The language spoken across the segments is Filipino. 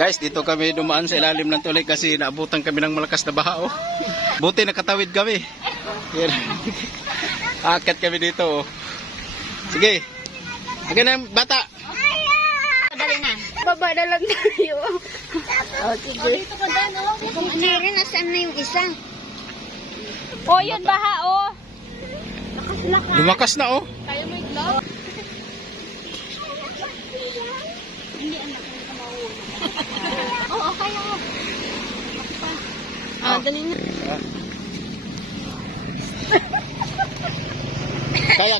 Guys, dito kami dumaan sa ilalim ng tulay kasi naabutan kami ng malakas na baha. Oh. Buti nakatawid kami. Yan. Akit kami dito. Oh. Sige. Sige na bata. Dali na. Baba na lang tayo. Okay, dito ka dan, oh. Kung ano rin, nasaan na yung isa? Oh, yun baha, oh. Lumakas na, oh. Kaya mo iglog? Hindi, anak. Oo, kaya. Dali na.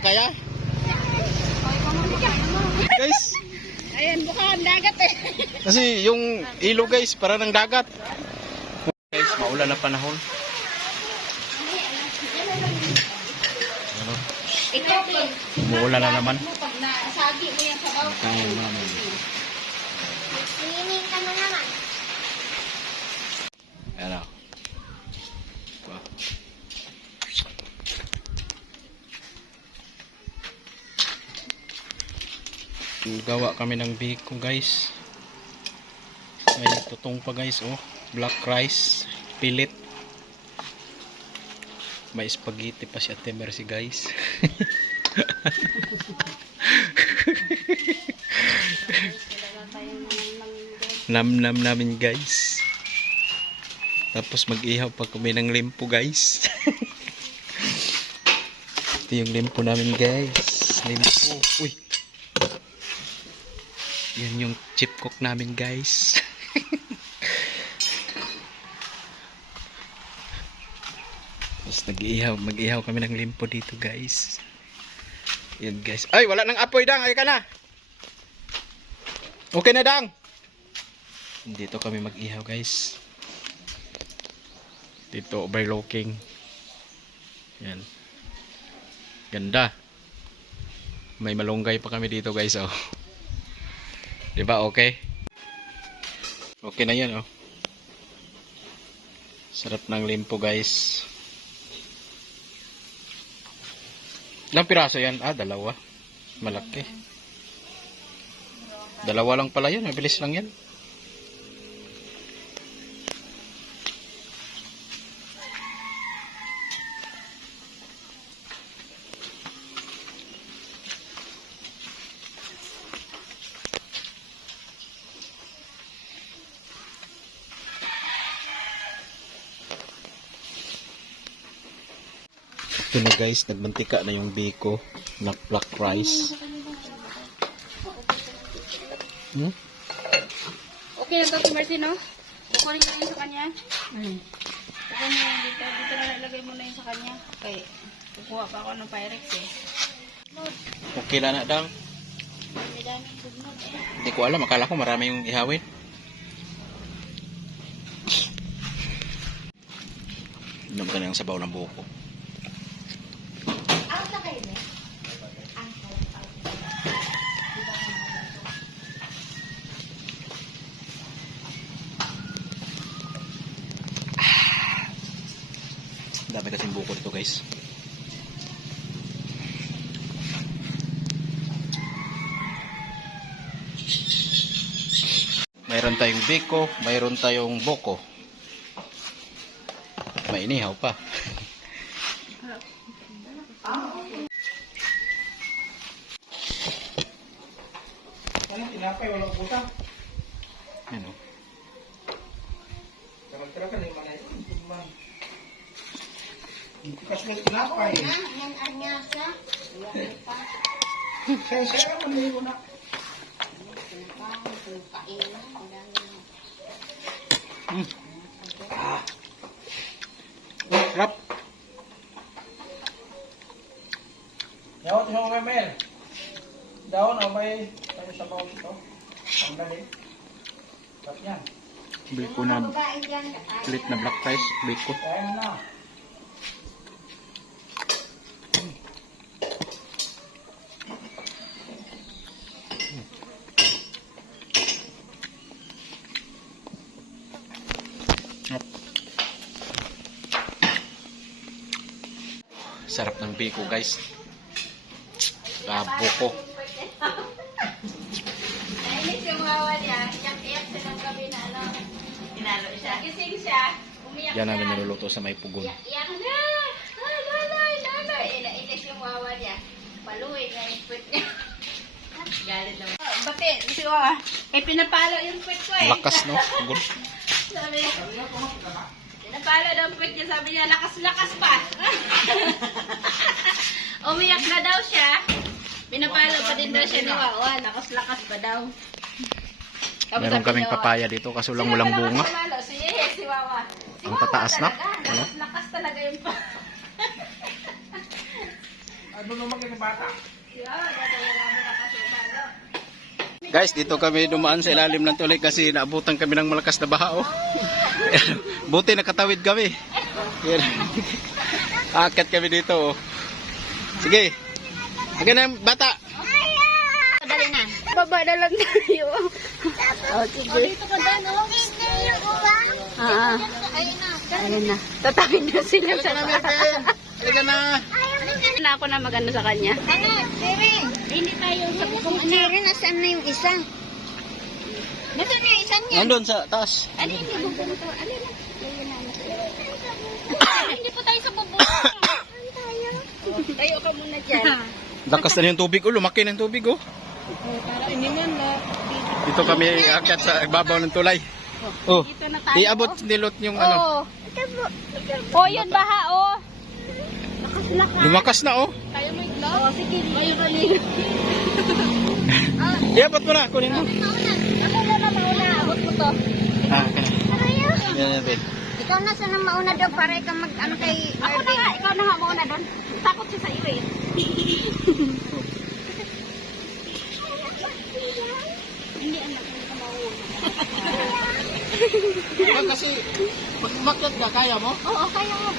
Kaya? Guys. Ayan, buka ang dagat eh. Kasi yung ilo guys, para ng dagat. Guys, maulan na panahon. Ano? Ikaw, Maulan na naman. pag nasagi mo yan sa bawah. Kaya naman. Swimming ka na naman. Ano? Gawa kami ng biko guys. May tutong pa guys, oh. Black rice, pilit. May spaghetti pa si Ate Mercy guys. Nam namin guys. Tapos mag-ihaw pa kami ng limpo guys. Ito yung limpo namin guys. Limpo. Uy. Yan yung chip cook namin guys. Tapos mag-ihaw kami ng limpo dito guys. Yan guys. Ay, wala nang apoy dang. Ay ka na. Okay na dang. Dito kami mag-ihaw guys. Dito overlooking. Yan. Ganda. May malunggay pa kami dito guys, oh. Diba okay? Okay na yan, oh. Sarap ng limpo guys. Ilang piraso yan? Dalawa. Malaki. Dalawa lang pala yan. Mabilis lang yan. Ito na guys, nagmantika na yung biko na black rice. Okay lang to si Mercy, no? Kukunin ko na yun sa kanya. Kukunin mo yun dito. Dito na nalagay mo na yun sa kanya. Okay. Kukuha pa ako ng Pyrex eh. Okay lang na dang. May daming bugnod eh. Hindi ko alam, akala ko marami yung ihawin. Inom ka na yung sabaw ng buko. Dami kasing buko dito guys. Mayroon tayong biko, mayroon tayong buko. May inihaw pa. Ano tinapay walang puta? Ano? Tara-tara yung mga yun. Kasi may tinapay. Yan arnyasa. Saya ka naman mo na. Rap. Daw ito may mel. Daw na may tayo sa bawah ito. Ang dali. Rap yan. Biko na split na black rice. Biko. Kaya na. Sarap ng biko guys. Buko. Nainis yung wawa niya. Iyak-iyak siya ng gabi na. dumating siya, umiyak Yan na. namin niluluto sa may pugon. Iyak na. Nanay. Inis yung wawa niya. Paluin niya yung puwet niya. Galit naman. Bati, si Wawa. Eh, pinapalo yung puwet ko eh. Lakas, no? Pugon. Sabi niya, pinapalo daw ang puwet niya. Sabi niya, lakas-lakas pa. Umiyak na daw siya. Pinapalo pa din daw siya ni Wawa. Lakas-lakas pa daw. Tapos Meron sabi kaming ni Wawa, papaya dito kaso lang "Sino walang ba bunga. nakapalo? Si Wawa. Si Ang Wawa tataas na. talaga. Lakas talaga yung pa. Ano naman kayo bata? Si Wawa talaga nakapalo. Guys, dito kami dumaan sa ilalim ng tulay kasi naabutan kami ng malakas na baha. Oh. Buti nakatawid kami. Yan. Aakyat kami dito. Oh. Sige. Sige na bata. Dali na. Baba na lang tayo. Okay, good. Dito ka doon, oh. Ayun na. Tatawid na sila sa Halika na. na ako na magano sa kanya. Hindi tayo sa kung ano. Nasaan na yung isa? Nasaan na yung isa niya? Nandun sa taas. Ano yung bubong to? Ano na? Hindi po tayo sa bubong. Tayo ka muna dyan. Lakas na yung tubig. Oh, lumaki na yung tubig. Oh. Para hindi man na. Dito kami aakyat sa ibabaw ng tulay. Oh. Dito na tayo. Iabot nilot yung ano. Oh, yun baha, oh. Lumakas na oh. Kaya mo yung glove? Oh, sige. Mayo bali. Iabot mo na. Kunin mo. Ako na mauna. Abot mo to. Ah, okay. Yan, yan, babe. Ikaw na sana mauna daw para ikaw mag-ano kay Ako na nga. Ikaw na nga mauna doon. Takot siya sa iyo eh. Hindi anak mo ka mauna. Kasi pag umakyat ka, kaya mo? Oo, kaya mo.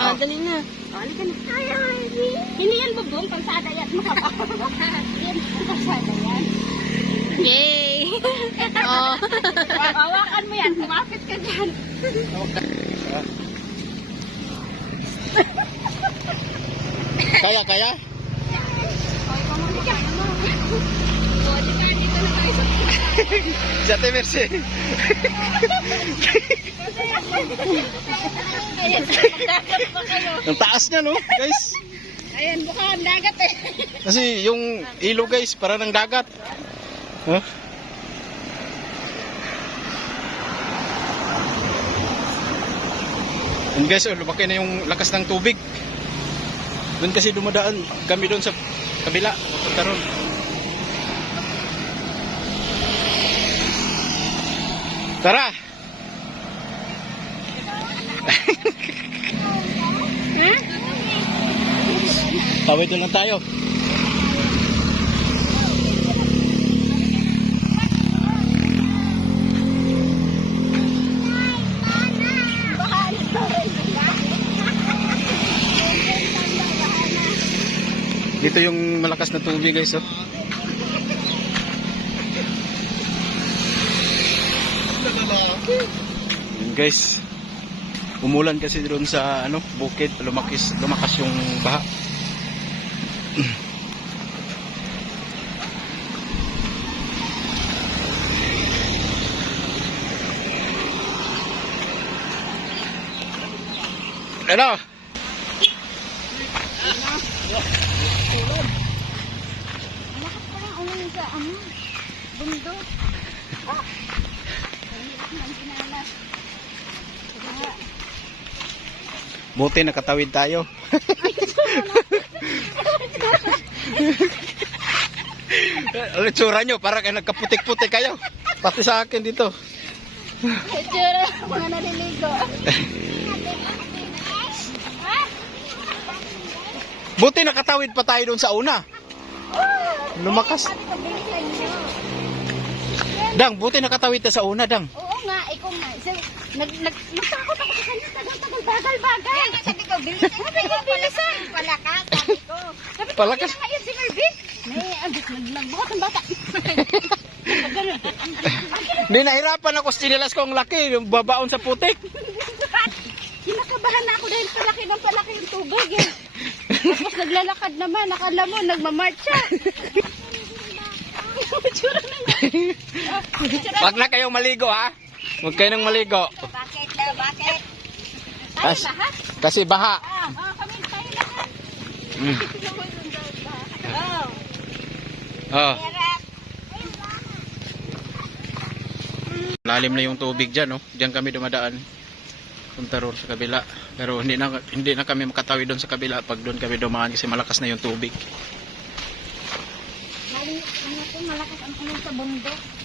Ah, dali na. Halika na. Hindi yan bubong, pansada yan. Yan, pansada yan. Yay! Oh. Hawakan mo yan, kumapit ka dyan. Kaya, kaya? Okay, pamuli ka. O, di ka, dito na tayo sa Sa Mercy. Magdagat pa kayo. Ang taas niya, no, guys? Ayan, baka ang dagat eh. Kasi yung ilo, guys, para ng dagat. Huh? And guys, oh, lumaki na yung lakas ng tubig. Doon kasi dumadaan kami doon sa kabila. Punta ron. Tara! Tawid na lang tayo. Dito yung malakas na tubig, guys, oh. Yun, guys. Umulan kasi doon sa ano, bukid, lumakas yung baha. Ano? Lakas pa lang ulan sa ano, bundok. Mahirap na ang pinalas. Buti nakatawid tayo. Ano itsura nyo? Parang kayo nagkaputik-putik kayo. Pati sa akin dito. Itsura, mga naliligo. Buti nakatawid pa tayo doon sa una. Lumakas. Dang, buti nakatawid tayo sa una, Dang. Oo nga, ikaw nga. Nagtakot ako sa kanya. Bagal-bagal. Kaya nga sabi ko, bilisan. Sabi ko, bilisan. Palakas, sabi ko. Sabi ko, Palakas. kaya ngayon si Mervin. Nagbukas ang bata. Hindi nahirapan ako sa chinilas ko ang laki. Yung babaon sa putik. Kinakabahan na ako dahil palaki yung tubig. Eh. Tapos naglalakad naman. Akala mo, nagmamarcha. Itsura na nga. Wag na kayong maligo, ha? Huwag kayo nang maligo. Bakit daw? Bakit? Kas- kasi baha. Kami tayo lahat. Mm. Oh. Oh, Hirap. lalim na yung tubig dyan, oh. Diyan kami dumadaan. Punta roon sa kabila. Pero hindi na kami makatawid doon sa kabila pag doon kami dumaan kasi malakas na yung tubig. Malakas ang ulan sa bundok.